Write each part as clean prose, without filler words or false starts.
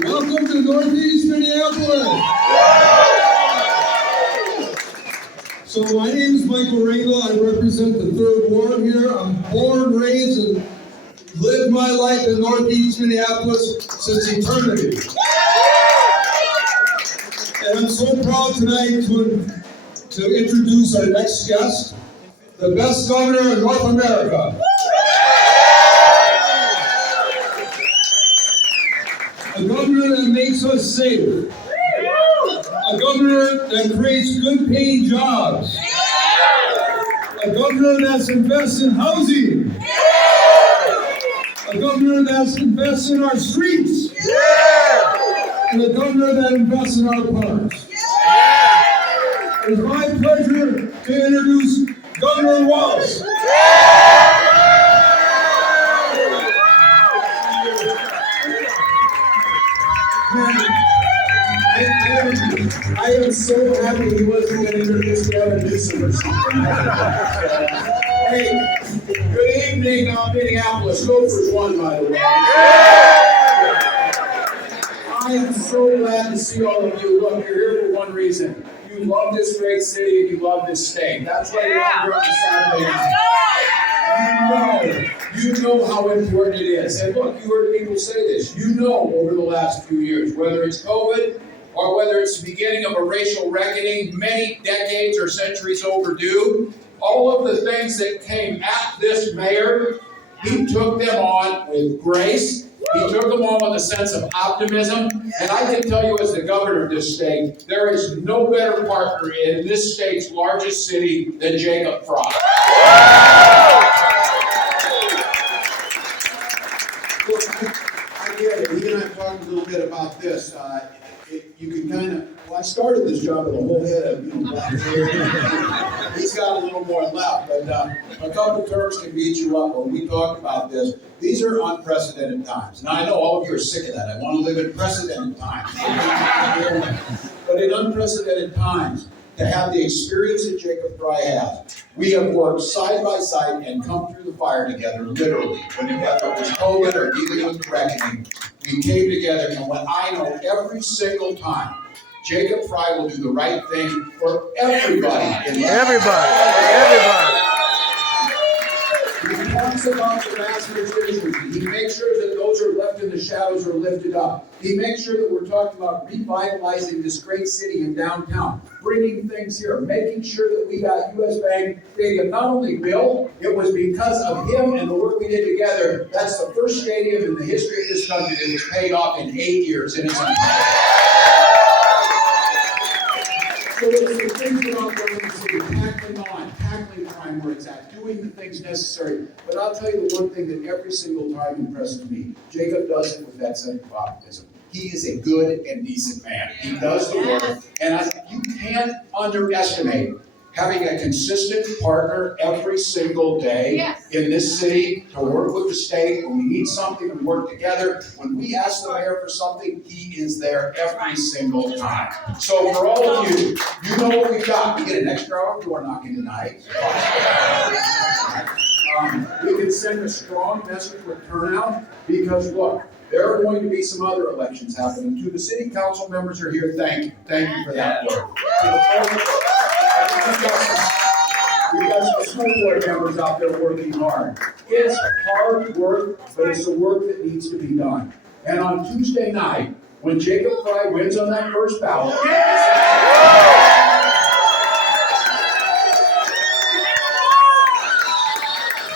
Welcome to Northeast Minneapolis. So my name is Michael Rayla. I represent the 3rd Ward here. I'm born, raised, and lived my life in Northeast Minneapolis since eternity. And I'm so proud tonight to introduce our next guest, the best governor in North America. A governor that makes us safe. A governor that creates good paying jobs. A governor that's invests in housing. A governor that invests in our streets. And a governor that invests in our parks. It is my pleasure to introduce Governor Walz. I am so happy he wasn't going to introduce Gavin Newsom or something. Hey, good evening, Minneapolis. Gophers won, by the way. I am so glad to see all of you. Look, you're here for one reason. You love this great city and you love this state. That's why you're out here on Saturday night. You know how important it is. And look, you heard people say this. You know over the last few years, whether it's COVID or whether it's the beginning of a racial reckoning, many decades or centuries overdue, all of the things that came at this mayor, he took them on with grace. He took them on with a sense of optimism. And I can tell you as the governor of this state, there is no better partner in this state's largest city than Jacob Frey. Look, I get it. He and I talked a little bit about this. You can kind of, well, I started this job with a whole head of, black hair. He's got a little more left, but a couple terms can beat you up. When we talked about this, these are unprecedented times. Now, I know all of you are sick of that. I want to live in precedented times. But in unprecedented times, to have the experience that Jacob Frey has, we have worked side by side and come through the fire together, literally. Whether it was COVID or dealing with the reckoning, we came together, and what I know every single time, Jacob Frey will do the right thing for everybody. Everybody. He talks about the massive issues. He makes sure that those who are left in the shadows are lifted up. He makes sure that we're talking about revitalizing this great city in downtown, bringing things here, making sure that we got US Bank Stadium not only built, it was because of him and the work we did together. That's the first stadium in the history of this country that was paid off in 8 years in its entirety. So it's the things around the city, tackling crime where it's at, doing the things necessary. But I'll tell you the one thing that every single time impresses me, Jacob does it with that sense of optimism. He is a good and decent man. He does the work, and you can't underestimate having a consistent partner every single day in this city to work with the state. When we need something, we work together. When we ask the mayor for something, he is there every single time. So for all of you, you know what we've got. We get an extra hour of door knocking tonight. We can send a strong message with turnout because, look, there are going to be some other elections happening too. The city council members are here. Thank you for that work. We've got some school board members out there working hard. It's hard work, but it's the work that needs to be done. And on Tuesday night, when Jacob Frey wins on that first ballot,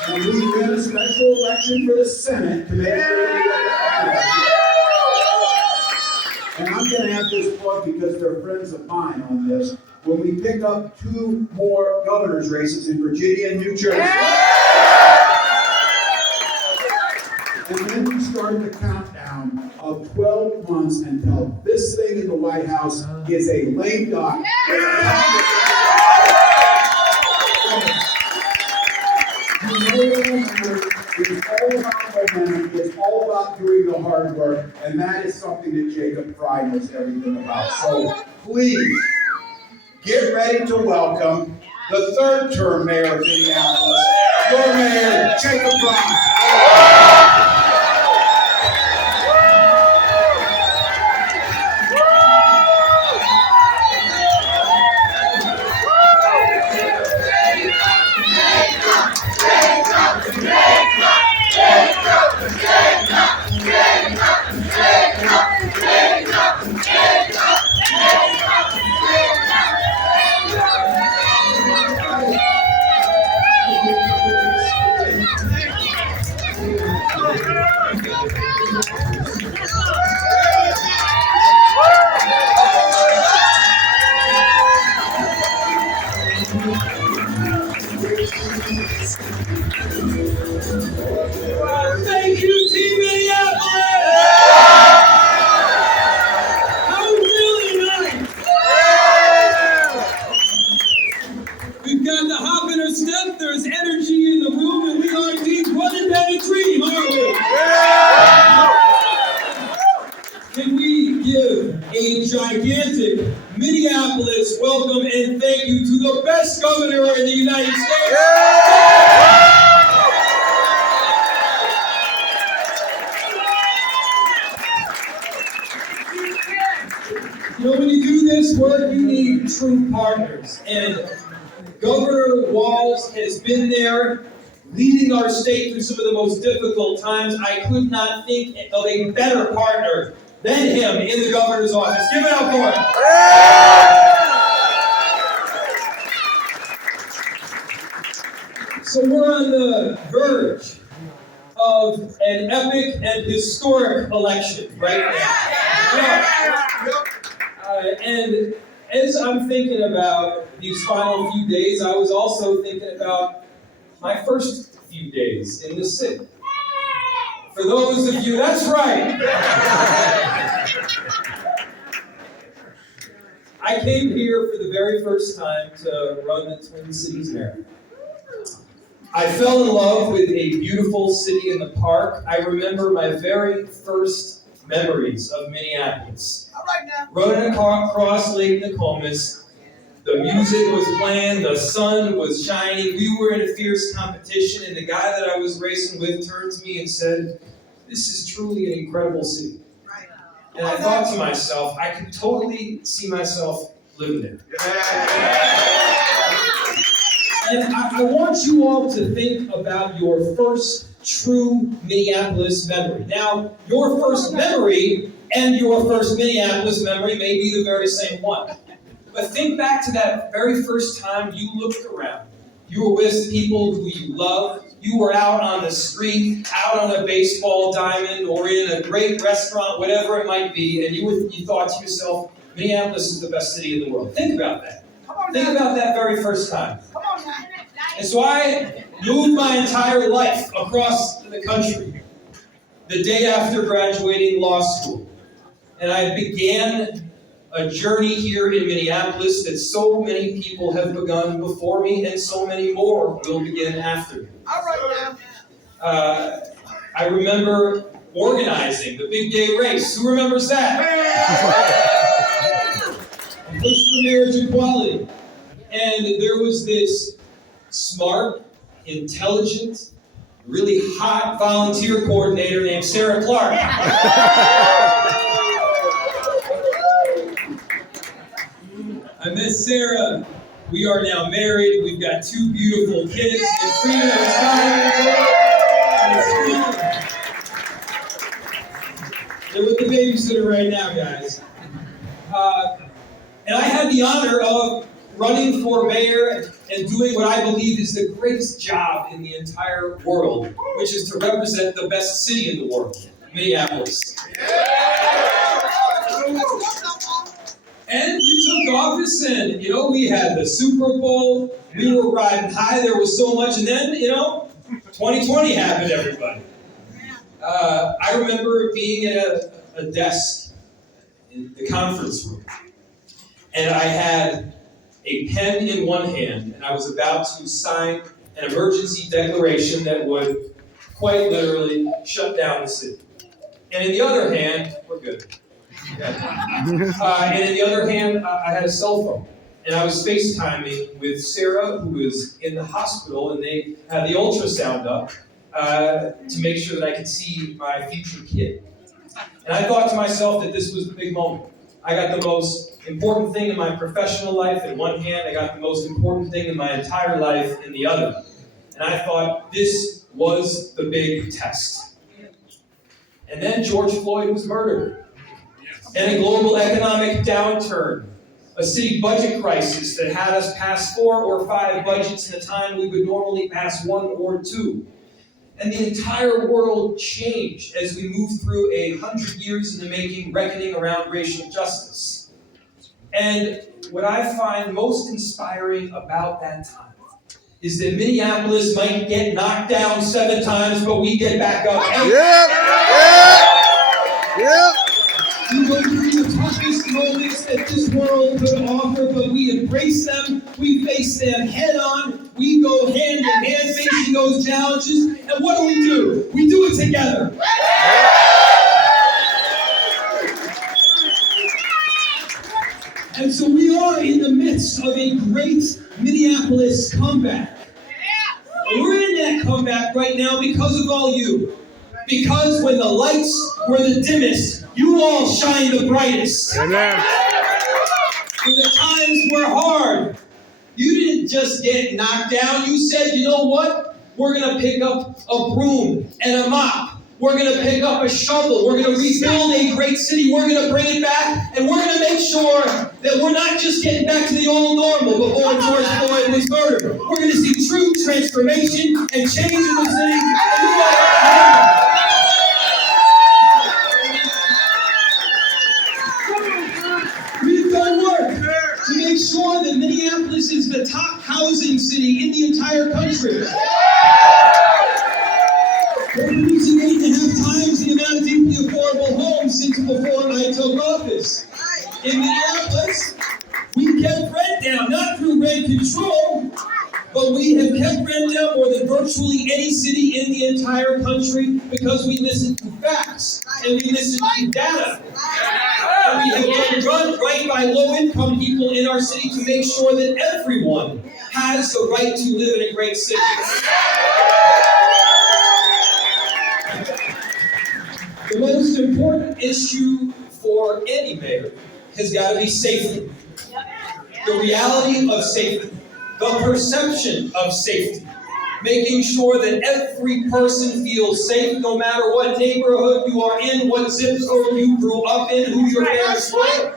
and we win a special election for the Senate to make sure and I'm going to have this plug because they're friends of mine on this. When we pick up 2 more governor's races in Virginia and New Jersey. And then we start the countdown of 12 months until this thing in the White House is a lame duck. It's all about momentum, it's all about doing the hard work, and that is something that Jacob Frey knows everything about. So please, get ready to welcome the 3rd term mayor of Minneapolis, your mayor, Jacob Frey. Thank you, Team Minneapolis! How are we feeling tonight? We've got the hop in our step, there's energy in the room, and we are indeed running down a dream, aren't we? Can we give a gigantic Minneapolis welcome and thank you to the best governor in the United States? You know, when you do this work, you need true partners. And Governor Walz has been there, leading our state through some of the most difficult times. I could not think of a better partner than him in the governor's office. Give it up for him. So we're on the verge of an epic and historic election right now. And as I'm thinking about these final few days, I was also thinking about my first few days in the city. For those of you, that's right. I came here for the very first time to run the Twin Cities Marathon. I fell in love with a beautiful city in the park. I remember my very first memories of Minneapolis. Running across Lake Nokomis, the music was playing, the sun was shining, we were in a fierce competition, and the guy that I was racing with turned to me and said, "This is truly an incredible city." And I thought to myself, I could totally see myself living there. And I want you all to think about your first true Minneapolis memory. Now, your first memory and your first Minneapolis memory may be the very same one. But think back to that very first time you looked around. You were with people who you loved. You were out on the street, out on a baseball diamond, or in a great restaurant, whatever it might be, and you thought to yourself, Minneapolis is the best city in the world. Think about that. Think about that very first time. And so I moved my entire life across the country the day after graduating law school. And I began a journey here in Minneapolis that so many people have begun before me, and so many more will begin after me. All right now. I remember organizing the big day race. Who remembers that? Push for marriage equality. And there was this smart, intelligent, really hot volunteer coordinator named Sarah Clark. I met Sarah. We are now married. We've got 2 beautiful kids. And Frida is they're with the babysitter right now, guys. And I had the honor of running for mayor and doing what I believe is the greatest job in the entire world, which is to represent the best city in the world, Minneapolis. And we took office, and, we had the Super Bowl, we were riding high, there was so much, and then, 2020 happened, everybody. I remember being at a desk in the conference room, and I had a pen in one hand, and I was about to sign an emergency declaration that would quite literally shut down the city. And in the other hand, we're good. Yeah. And in the other hand, I had a cell phone. And I was FaceTiming with Sarah, who was in the hospital, and they had the ultrasound up to make sure that I could see my future kid. And I thought to myself that this was the big moment. I got the most important thing in my professional life in one hand, I got the most important thing in my entire life in the other. And I thought this was the big test. And then George Floyd was murdered. And a global economic downturn, a city budget crisis that had us pass 4 or 5 budgets in a time we would normally pass 1 or 2. And the entire world changed as we moved through 100 years in the making, reckoning around racial justice. And what I find most inspiring about that time is that Minneapolis might get knocked down 7 times, but we get back up 8. Yep. We go through the toughest moments that this world could offer, but we embrace them, we face them head on, we go hand in hand facing those challenges, and what do? We do it together. And so we are in the midst of a great Minneapolis comeback. And we're in that comeback right now because of all you. Because when the lights were the dimmest, you all shine the brightest. Amen. When the times were hard, you didn't just get knocked down. You said, you know what? We're going to pick up a broom and a mop. We're going to pick up a shovel. We're going to rebuild a great city. We're going to bring it back. And we're going to make sure that we're not just getting back to the old normal before George Floyd was murdered. We're going to see true transformation and change in the city. And you all are We've done work to make sure that Minneapolis is the top housing city in the entire country. We're producing 8.5 times the amount of deeply affordable homes since before I took office. In Minneapolis, we kept rent down, not through rent control, but we have kept rent down more than virtually any city in the entire country because we listen to facts and we listen to data. And we have done right by low-income people in our city to make sure that everyone has the right to live in a great city. The most important issue for any mayor has got to be safety. The reality of safety. The perception of safety. Making sure that every person feels safe no matter what neighborhood you are in, what zip code you grew up in, who your parents were.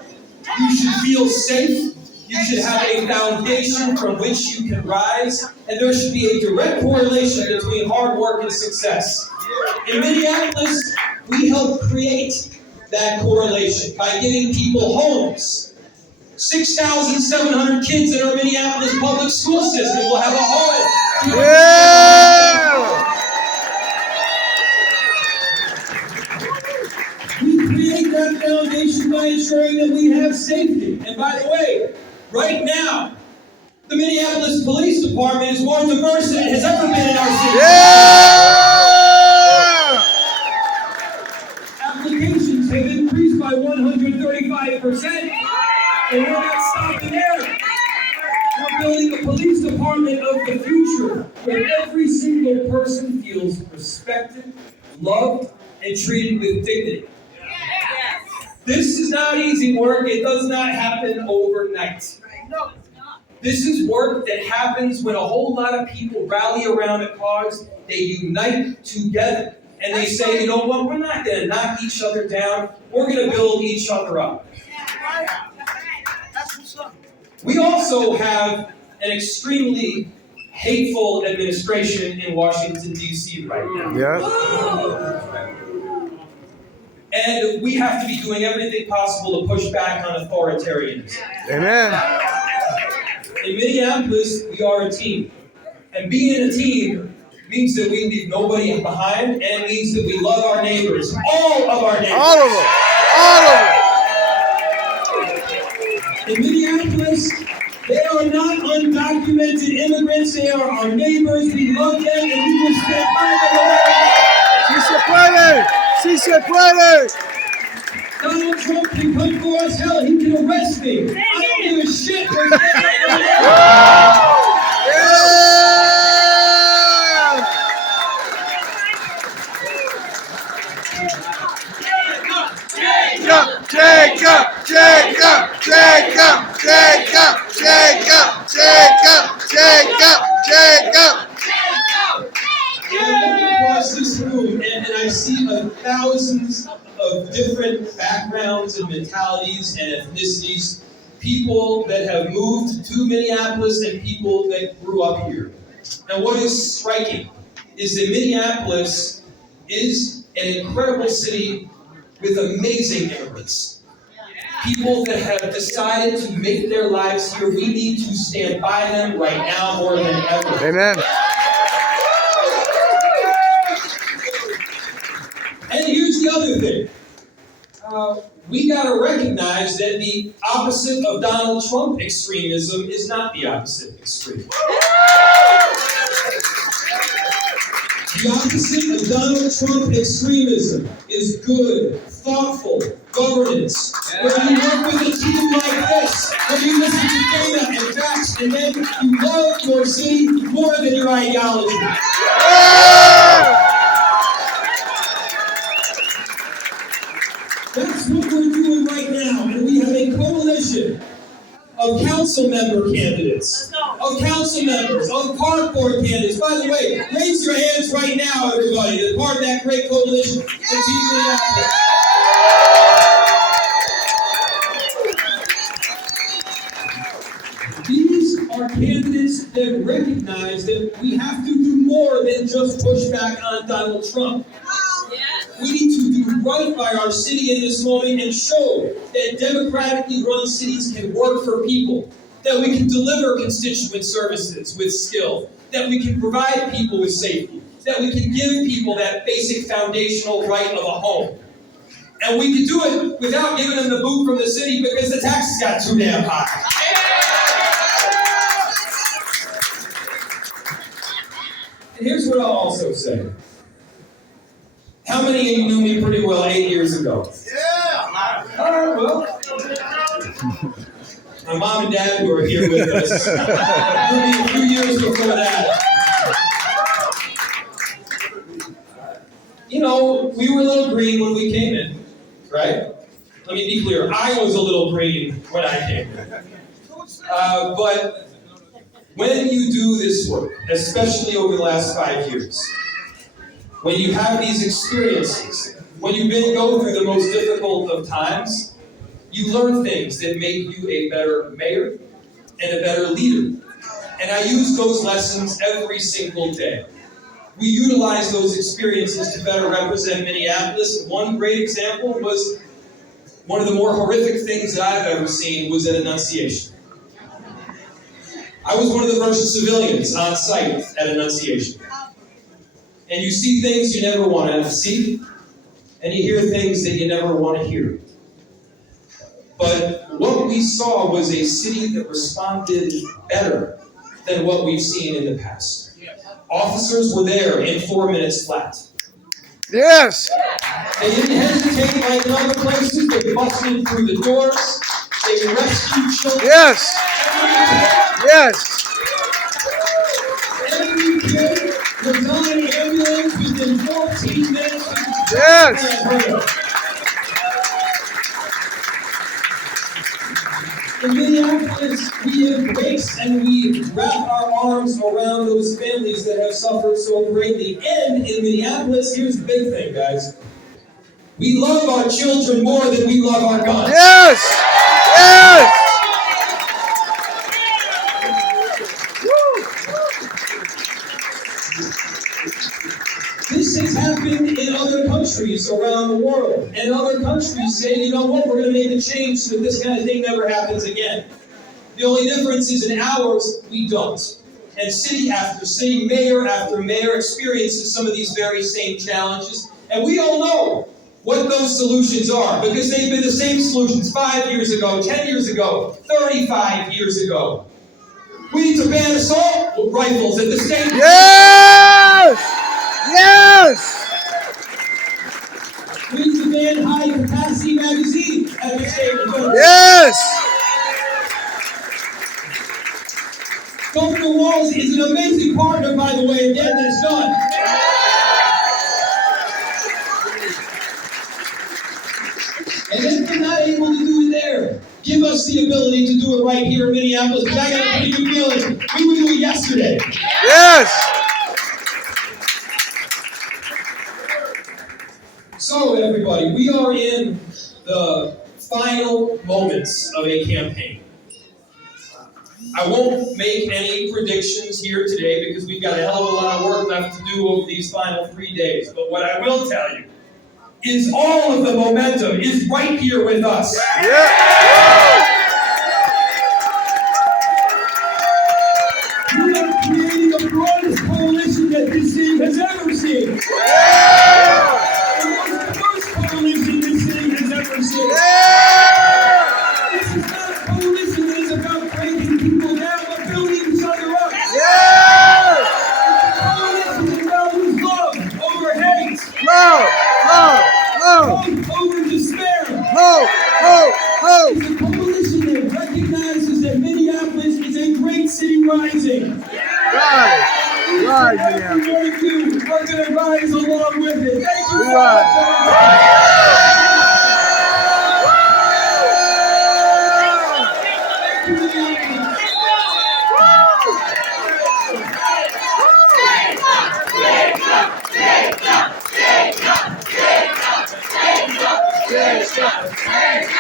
You should feel safe. You should have a foundation from which you can rise. And there should be a direct correlation between hard work and success. In Minneapolis, we help create that correlation by giving people homes. 6,700 kids in our Minneapolis public school system will have a home. We create that foundation by ensuring that we have safety. And by the way, right now, the Minneapolis Police Department is more diverse than it has ever been in our city. Applications have increased by 135%. And we're not stopping there. We're building a police department of the future where every single person feels respected, loved, and treated with dignity. This is not easy work. It does not happen overnight. This is work that happens when a whole lot of people rally around a cause. They unite together. And they say, you know what, we're not going to knock each other down. We're going to build each other up. We also have an extremely hateful administration in Washington, D.C. right now. Yeah. And we have to be doing everything possible to push back on authoritarianism. Amen. In Minneapolis, we are a team. And being a team means that we leave nobody behind, and it means that we love our neighbors. All of our neighbors. All of them. All of them. In Minneapolis, they are not undocumented immigrants. They are our neighbors. We love them, and we will stand by them. Si se puede. Si se puede. Donald Trump can come for us. Hell, he can arrest me. I don't give a shit. Across this room, and I see thousands of different backgrounds and mentalities and ethnicities, people that have moved to Minneapolis and people that grew up here. And what is striking is that Minneapolis is an incredible city with amazing immigrants. People that have decided to make their lives here. We need to stand by them right now more than ever. Amen. And here's the other thing. We got to recognize that the opposite of Donald Trump extremism is not the opposite extreme. The opposite of Donald Trump extremism is good, thoughtful governance. Where you work with a team like this, where you listen to data and facts, and then you love your city more than your ideology. That's what we're doing right now, and we have a coalition of council member candidates, of council members, of park board candidates. By the way, raise your hands right now, everybody, that's part of that great coalition of Team Minneapolis. These are candidates that recognize that we have to do more than just push back on Donald Trump. We need to do right by our city in this moment and show that democratically run cities can work for people, that we can deliver constituent services with skill, that we can provide people with safety, that we can give people that basic foundational right of a home. And we can do it without giving them the boot from the city because the taxes got too damn high. And here's what I'll also say. How many of you knew me pretty well 8 years ago? Yeah! All right, well. My mom and dad who are here with us knew me a few years before that. You know, we were a little green when we came in, right? Let me be clear, I was a little green when I came in. But when you do this work, especially over the last 5 years, when you have these experiences, when you go through the most difficult of times, you learn things that make you a better mayor and a better leader. And I use those lessons every single day. We utilize those experiences to better represent Minneapolis. One great example was one of the more horrific things that I've ever seen was at Annunciation. I was one of the first civilians on site at Annunciation. And you see things you never want to see, and you hear things that you never want to hear. But what we saw was a city that responded better than what we've seen in the past. Officers were there in 4 minutes flat. Yes. They didn't hesitate like in other places. They busted through the doors. They rescued children. Yes. Yes. Every kid was on an ambulance within 14 minutes. Yes. In Minneapolis, we embrace and we wrap our arms around those families that have suffered so greatly. And in Minneapolis, here's the big thing, guys. We love our children more than we love our guns. Yes. Yes. This has happened in other countries around the world. And other countries say, you know what, we're going to make a change so that this kind of thing never happens again. The only difference is in ours, we don't. And city after city, mayor after mayor experiences some of these very same challenges. And we all know what those solutions are because they've been the same solutions 5 years ago, 10 years ago, 35 years ago. We need to ban assault rifles at the state. Yes. Yes! We need to ban high-capacity magazines at the state level. Yes! Governor Walz is an amazing partner, by the way, in getting this done. And if we're not able to do it there, give us the ability to do it right here in Minneapolis, because I got a pretty good feeling we would do it yesterday. Yes! So, everybody, we are in the final moments of a campaign. I won't make any predictions here today because we've got a hell of a lot of work left to do over these final 3 days. But what I will tell you is all of the momentum is right here with us. Yeah. We are creating the broadest coalition that this city has ever seen. Yeah. The most diverse coalition this city has ever seen. Yeah. This is not a coalition that is about breaking people down, but building each other up. Yeah. It's a coalition that values love over hate, Love, love, love. hope over despair. Hope, hope, hope. It's a coalition that recognizes that Minneapolis is a great city rising. Right. Right, We're Minneapolis. going to rise along with it. Thank you We so rise. much.